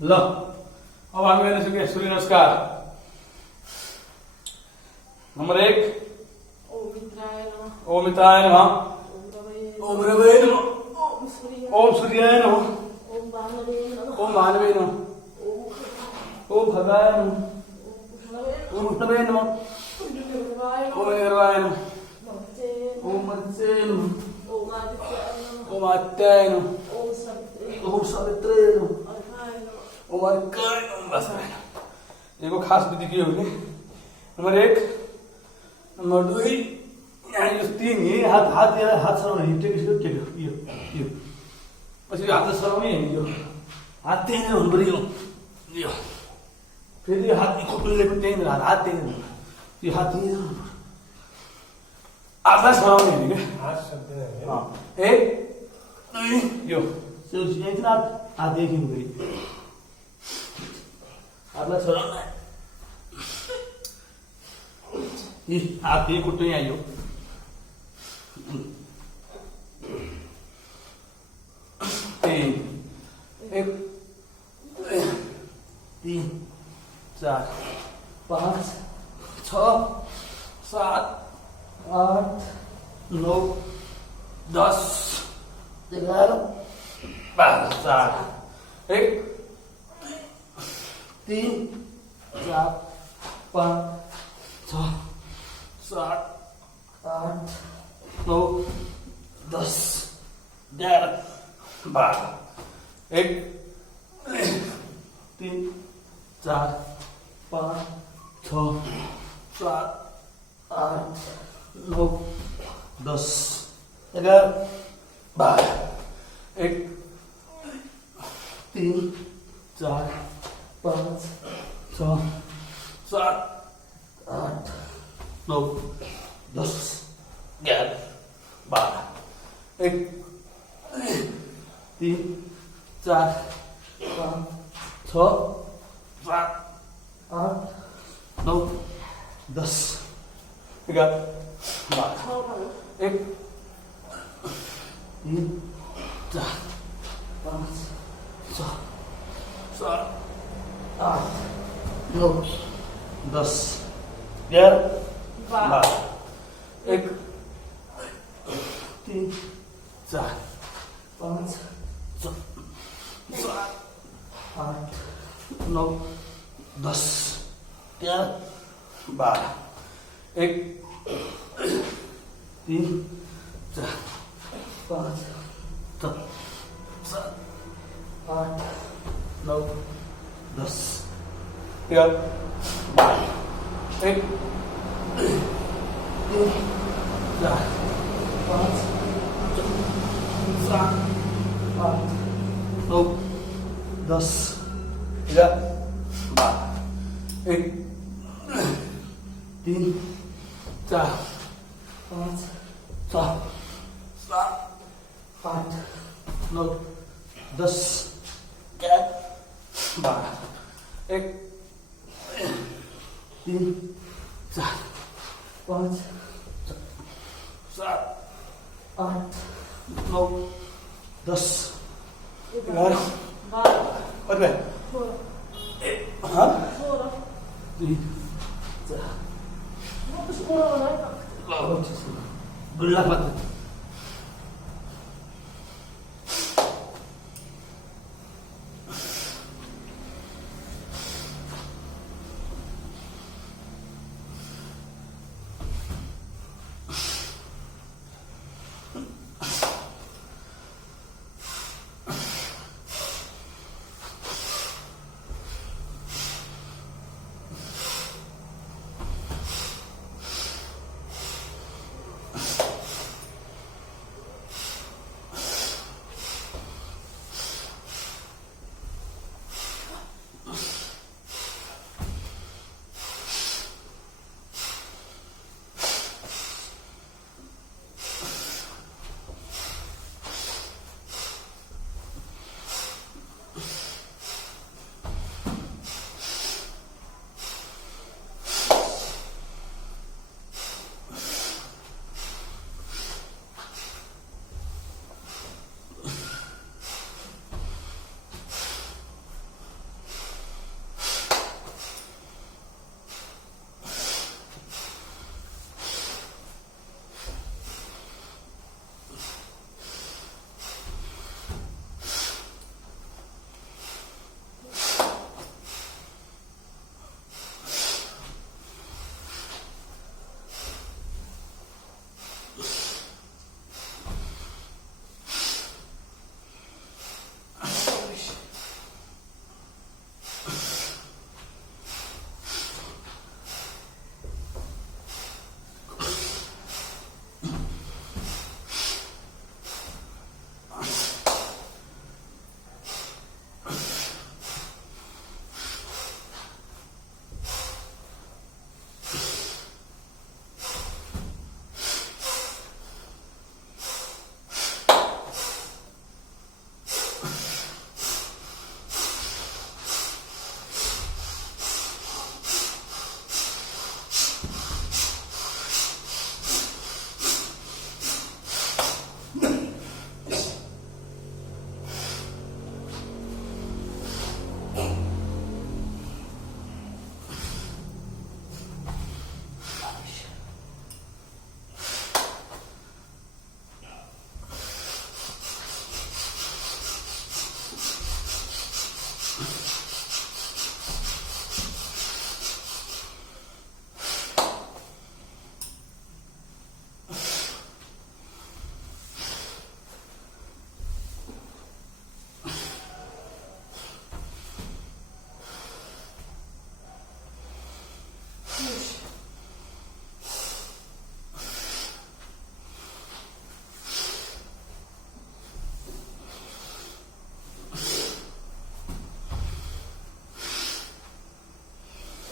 ल अब हामी गर्न सक्यो सूर्य नमस्कार। नंबर 1 ओम मित्राय नमः, ओम रवये नमः, ओम सूर्याय नमः, ओम भानवे नमः, ओम भगाय नमः, ओम उष्णवे नमः, ओम निर्वाय नमः, ओम मत्स्ये नमः, ओम आदित्याय नमः, ओम सावित्रे नमः, ओम अर्काय नमः, बसाय नमः। देखो खास विधि के हो गए। नंबर 1, नंबर 2 यहाँ यो 3 हात सराउने टेकिसक्यो के यो पछि यो हात सराउने हैन, यो हात त्यही नै हुनु पर्यो। यो फेरि यो हात खुट्टुले पनि त्यही नै हात त्यही नै यो हात त्यही नै हातलाई सराउने हैन के हात सक्दैन हैन। 1 2 यो एकदिन हात देखिनु गरी हातलाई सराउने यी हात यही खुट्टु यहाँ यो 3 1 2 3 4 5 6 7 8 9 10 11 12 4 1 3 4 5 6 7 8 9 10 11 12 1 3 4 5 6 7 8 9 10 11 12 1 3 4 5 6 7 8 9 10 11 12 1 3 4 5 6 7 8 9 10 11 12 1 3 4 5 6 7 8 9 10 11 12 1 3 4 5 6 7 8 9 10 11 12 1 3 4 5 6 7 8 9 10 11 12 1 3 4 5 6 7 8 9 10 11 12 1 3 4 5 6 7 8 9 10 11 12 1 3 4 5 7 8 9 10 11 12 हाँ 3 4 गुल्ला मत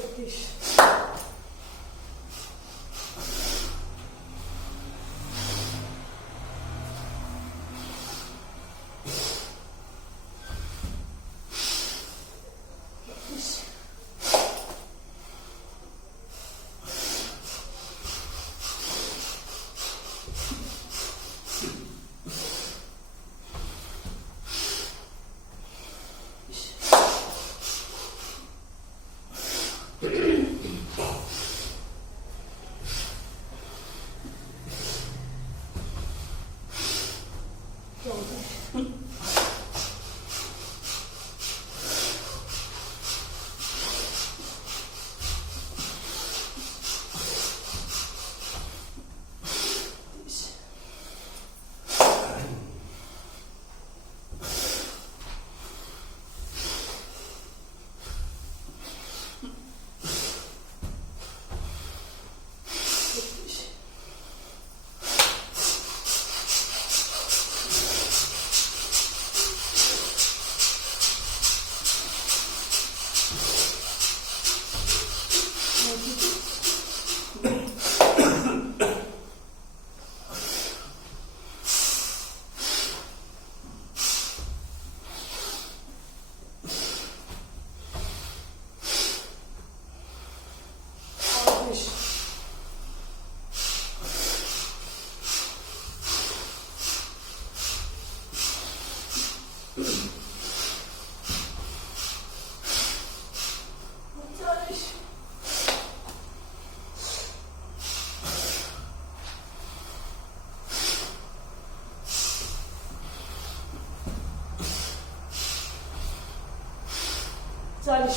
Beijo. Güzel.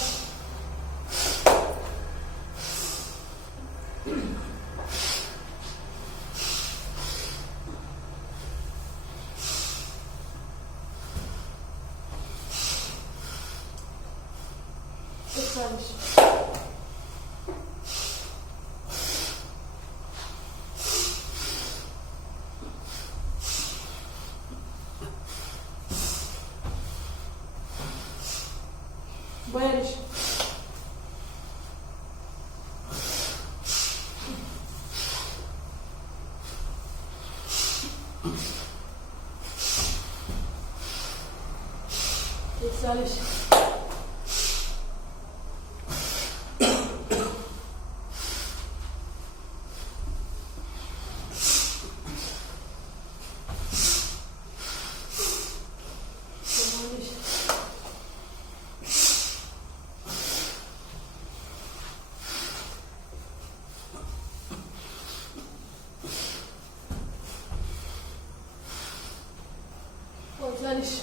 Güzel.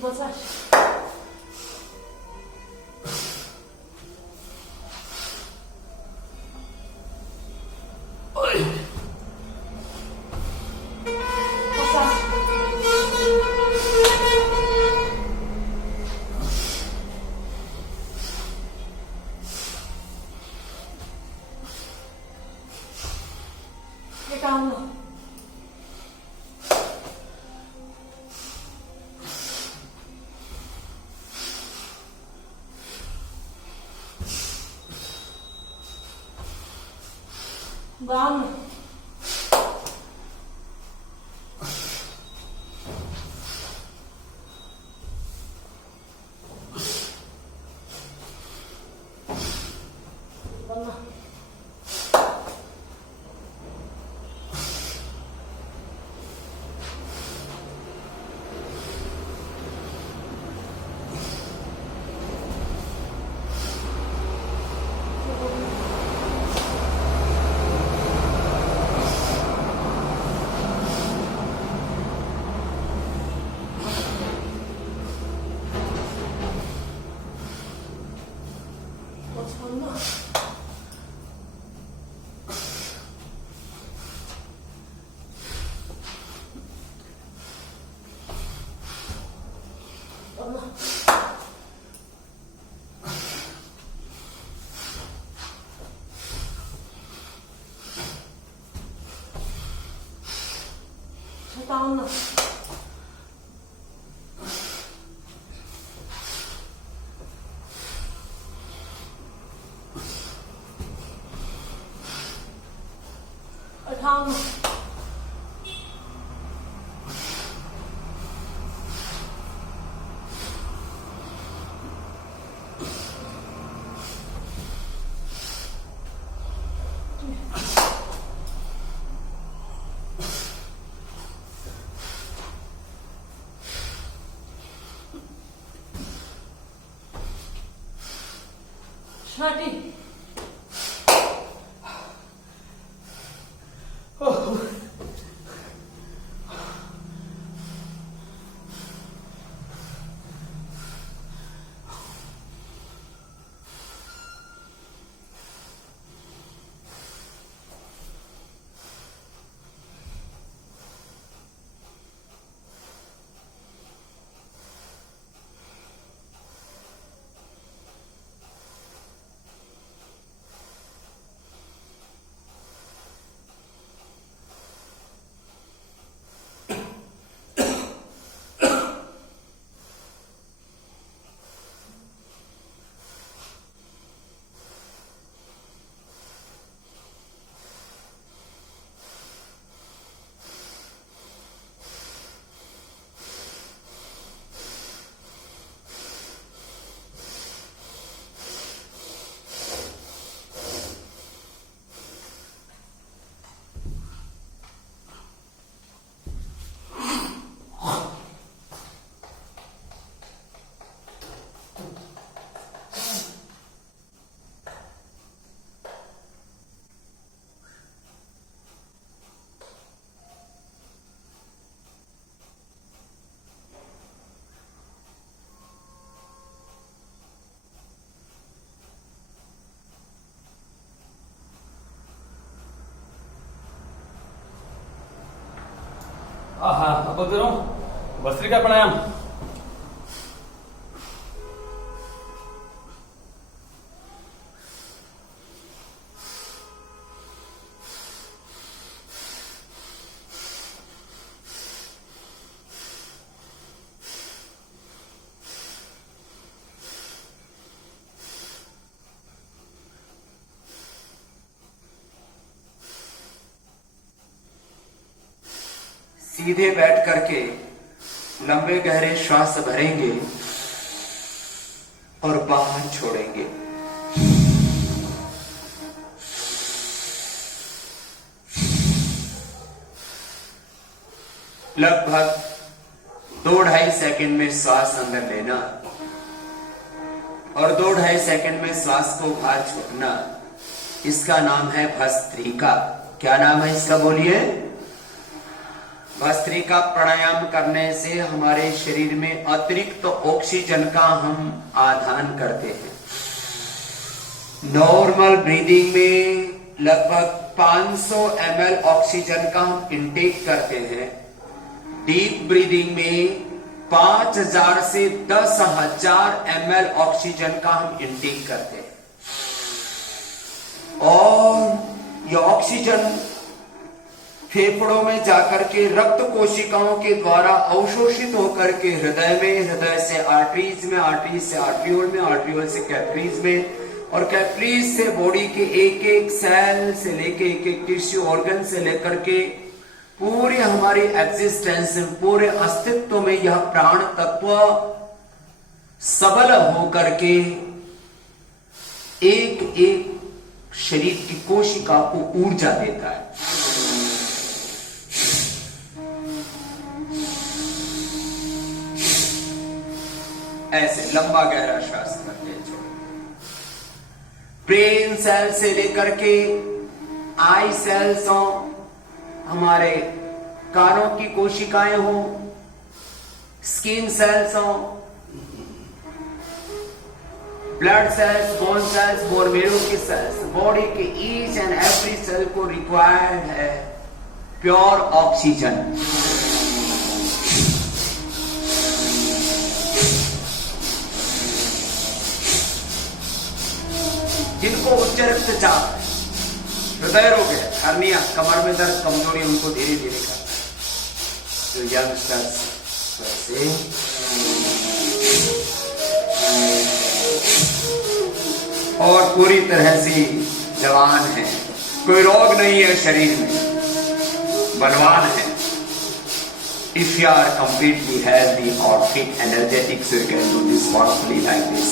Passar. Calma. Vamos. Vamos. छाती हाँ अब बोलते रहो भस्त्रिका प्राणायाम। सीधे बैठ करके लंबे गहरे श्वास भरेंगे और बाहर छोड़ेंगे। लगभग 2-2.5 सेकंड में श्वास अंदर लेना और 2-2.5 सेकंड में श्वास को बाहर छोड़ना। इसका नाम है भस्त्रिका। क्या नाम है इसका बोलिए? भस्त्रिका प्राणायाम करने से हमारे शरीर में अतिरिक्त ऑक्सीजन का हम आदान करते हैं। नॉर्मल ब्रीदिंग में लगभग 500 ml ऑक्सीजन का हम इंटेक करते हैं। डीप ब्रीदिंग में 5000 से 10,000 ml ऑक्सीजन का हम इंटेक करते हैं और यह ऑक्सीजन फेफड़ों में जाकर के रक्त कोशिकाओं के द्वारा अवशोषित होकर के हृदय में, हृदय से आर्टरीज में, आर्टरीज से आर्ट्रियोल में, आर्ट्रियोल से कैपिलरीज में और कैपिलरीज से बॉडी के एक एक सेल से लेके एक एक टिश्यू ऑर्गन से लेकर के पूरे हमारी एग्जिस्टेंस में, पूरे अस्तित्व में यह प्राण तत्व सबल होकर के एक एक शरीर की कोशिका को ऊर्जा देता है। ऐसे लंबा गहरा श्वास करते छोड़ो। ब्रेन सेल से लेकर के आई सेल्स हो, हमारे कानों की कोशिकाएं हो, स्किन सेल्स हो, blood cells, bone cells, bone marrow की सेल्स, बॉडी के ईच एंड एवरी सेल को रिक्वायर्ड है प्योर ऑक्सीजन। जिनको उच्च रक्तचाप, हृदय रोग है, हर्निया, कमर में दर्द, कमजोरी, उनको धीरे धीरे करना है। तो यंगस्टर्स वैसे और पूरी तरह से जवान है, कोई रोग नहीं है शरीर में, बलवान है। If you are completely healthy or fit, energetic, so you can do this forcefully like this.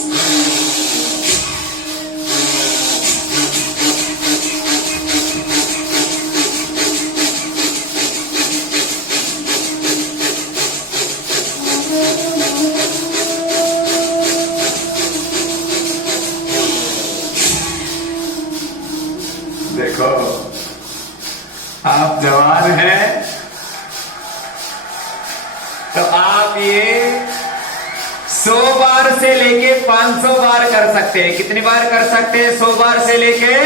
आप जवान हैं तो आप ये 100 बार से लेके 500 बार कर सकते हैं। कितनी बार कर सकते हैं? 100 बार से लेके।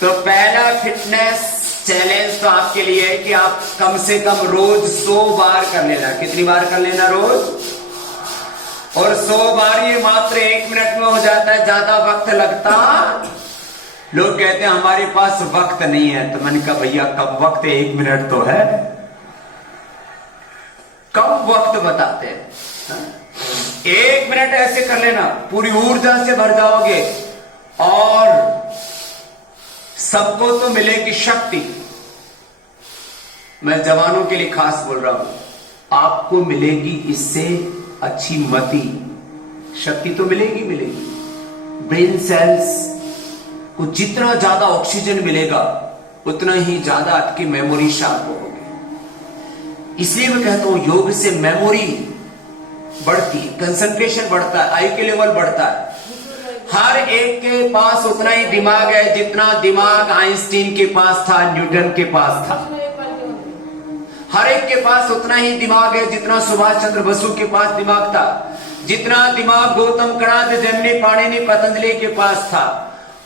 तो पहला फिटनेस चैलेंज तो आपके लिए है कि आप कम से कम रोज 100 बार कर लेना। कितनी बार कर लेना रोज? और 100 बार ये मात्र 1 मिनट में हो जाता है, ज्यादा वक्त लगता। लोग कहते हैं हमारे पास वक्त नहीं है, तो मैंने कहा भैया कम वक्त 1 मिनट तो है, कम वक्त बताते हैं। 1 मिनट ऐसे कर लेना, पूरी ऊर्जा से भर जाओगे और सबको तो मिलेगी शक्ति। मैं जवानों के लिए खास बोल रहा हूं, आपको मिलेगी इससे अच्छी मति। शक्ति तो मिलेगी। ब्रेन सेल्स को जितना ज्यादा ऑक्सीजन मिलेगा उतना ही ज्यादा आपकी मेमोरी शार्प होगी। इसलिए मैं कहता हूं योग से मेमोरी बढ़ती, कंसंट्रेशन बढ़ता है, आई के लेवल बढ़ता है। हर एक के पास उतना ही दिमाग है जितना दिमाग आइंस्टीन के पास था, न्यूटन के पास था। हर एक के पास उतना ही दिमाग है जितना सुभाष चंद्र बसु के पास दिमाग था, जितना दिमाग गौतम कणाद, जेमिनी, पाणिनि, पतंजलि के पास था।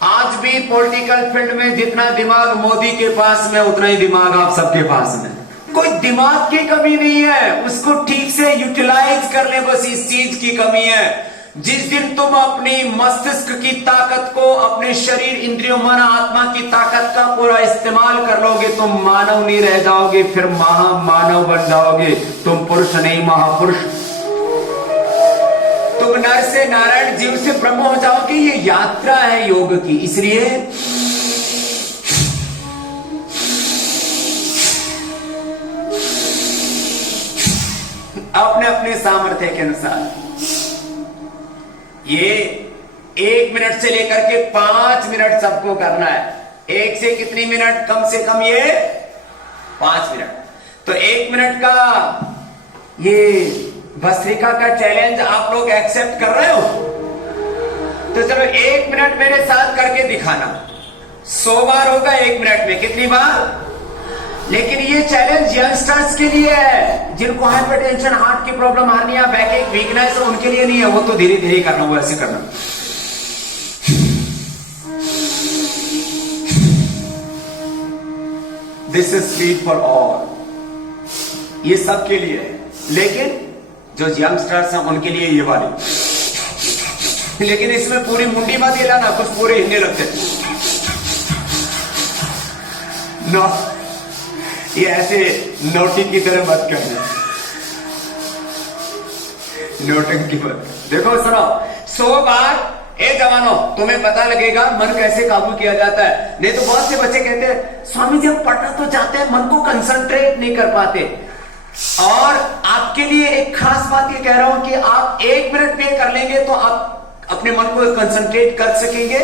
आज भी पॉलिटिकल फील्ड में जितना दिमाग मोदी के पास में उतना ही दिमाग आप सबके पास में। कोई दिमाग की कमी नहीं है, उसको ठीक से यूटिलाइज कर ले, बस इस चीज की कमी है। जिस दिन तुम अपनी मस्तिष्क की ताकत को, अपने शरीर, इंद्रियों, मन, आत्मा की ताकत का पूरा इस्तेमाल कर लोगे, तुम मानव नहीं रह जाओगे, फिर महामानव बन जाओगे। तुम पुरुष नहीं, महापुरुष। तुम नर से नारायण, जीव से ब्रह्म हो जाओगे। ये यात्रा है योग की। इसलिए अपने अपने सामर्थ्य के अनुसार ये 1 मिनट से लेकर के 5 मिनट सबको करना है। 1 से कितनी मिनट? कम से कम ये 5 मिनट। तो 1 मिनट का ये भस्त्रिका का चैलेंज आप लोग एक्सेप्ट कर रहे हो? तो चलो 1 मिनट मेरे साथ करके दिखाना। 100 बार होगा 1 मिनट में। कितनी बार? लेकिन ये चैलेंज यंगस्टर्स के लिए है, जिनको हाइपरटेंशन, हार्ट की प्रॉब्लम, हार्निया, बैकएक, वीकनेस, उनके लिए नहीं है। वो तो धीरे धीरे करना, वो ऐसे करना। This is sweet for all. ये सबके लिए है, लेकिन जो यंगस्टर्स हैं उनके लिए ये वाली। लेकिन इसमें पूरी मुंडी मत हिलाना, कुछ पूरे हिलने लगते नो। ये ऐसे नोटी की तरह मत करना, नोटंकी मत। देखो सुनो, 100 बार। ए जवानों, तुम्हें पता लगेगा मन कैसे काबू किया जाता है। नहीं तो बहुत से बच्चे कहते हैं स्वामी जी हम पढ़ना तो चाहते हैं, मन को कंसंट्रेट नहीं कर पाते। और आपके लिए एक खास बात ये कह रहा हूं कि आप 1 मिनट में कर लेंगे तो आप अपने मन को कंसंट्रेट कर सकेंगे।